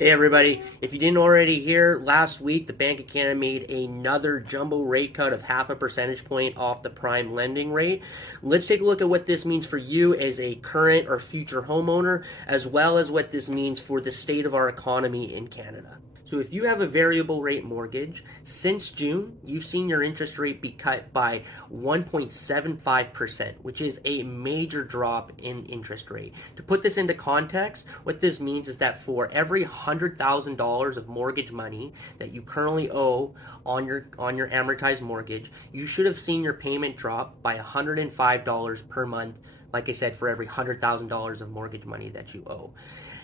Hey everybody, if you didn't already hear, last week the Bank of Canada made another jumbo rate cut of half a percentage point off the prime lending rate. Let's take a look at what this means for you as a current or future homeowner, as well as what this means for the state of our economy in Canada. So if you have a variable rate mortgage, since June, you've seen your interest rate be cut by 1.75%, which is a major drop in interest rate. To put this into context, what this means is that for every $100,000 of mortgage money that you currently owe on your amortized mortgage, you should have seen your payment drop by $105 per month, like I said, for every $100,000 of mortgage money that you owe.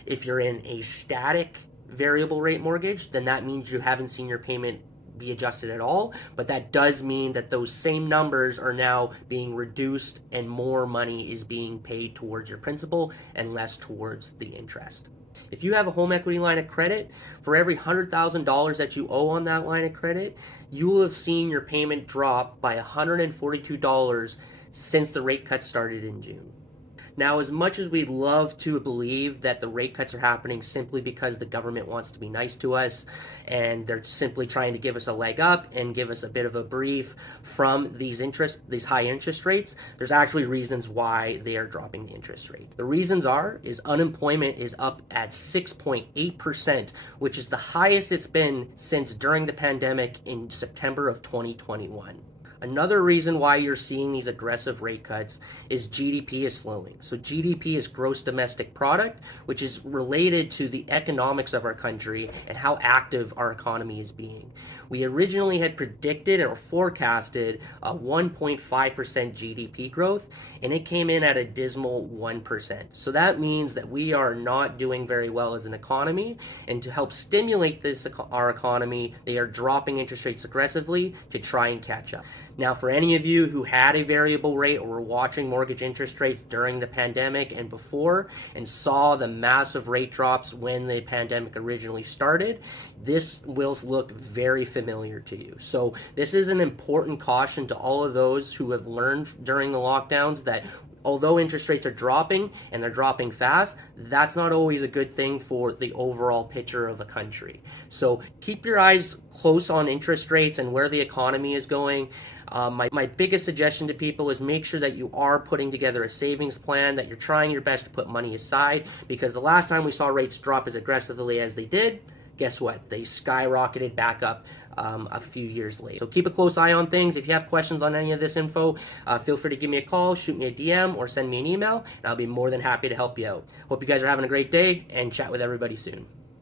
If you're in a static variable rate mortgage, then that means you haven't seen your payment be adjusted at all, but that does mean that those same numbers are now being reduced and more money is being paid towards your principal and less towards the interest. If you have a home equity line of credit, for every $100,000 that you owe on that line of credit, you will have seen your payment drop by $142 since the rate cut started in June. Now, as much as we'd love to believe that the rate cuts are happening simply because the government wants to be nice to us and they're simply trying to give us a leg up and give us a bit of a brief from these high interest rates, there's actually reasons why they are dropping the interest rate. The reasons is unemployment is up at 6.8%, which is the highest it's been since during the pandemic in September of 2021. Another reason why you're seeing these aggressive rate cuts is GDP is slowing. So GDP is gross domestic product, which is related to the economics of our country and how active our economy is being. We originally had predicted or forecasted a 1.5% GDP growth, and it came in at a dismal 1%. So that means that we are not doing very well as an economy, and to help stimulate our economy, they are dropping interest rates aggressively to try and catch up. Now, for any of you who had a variable rate or were watching mortgage interest rates during the pandemic and before and saw the massive rate drops when the pandemic originally started, this will look very familiar to you. So this is an important caution to all of those who have learned during the lockdowns that although interest rates are dropping and they're dropping fast, that's not always a good thing for the overall picture of a country. So keep your eyes close on interest rates and where the economy is going. My biggest suggestion to people is make sure that you are putting together a savings plan, that you're trying your best to put money aside, because the last time we saw rates drop as aggressively as they did, guess what? They skyrocketed back up a few years later. So keep a close eye on things. If you have questions on any of this info, feel free to give me a call, shoot me a DM, or send me an email, and I'll be more than happy to help you out. Hope you guys are having a great day, and chat with everybody soon.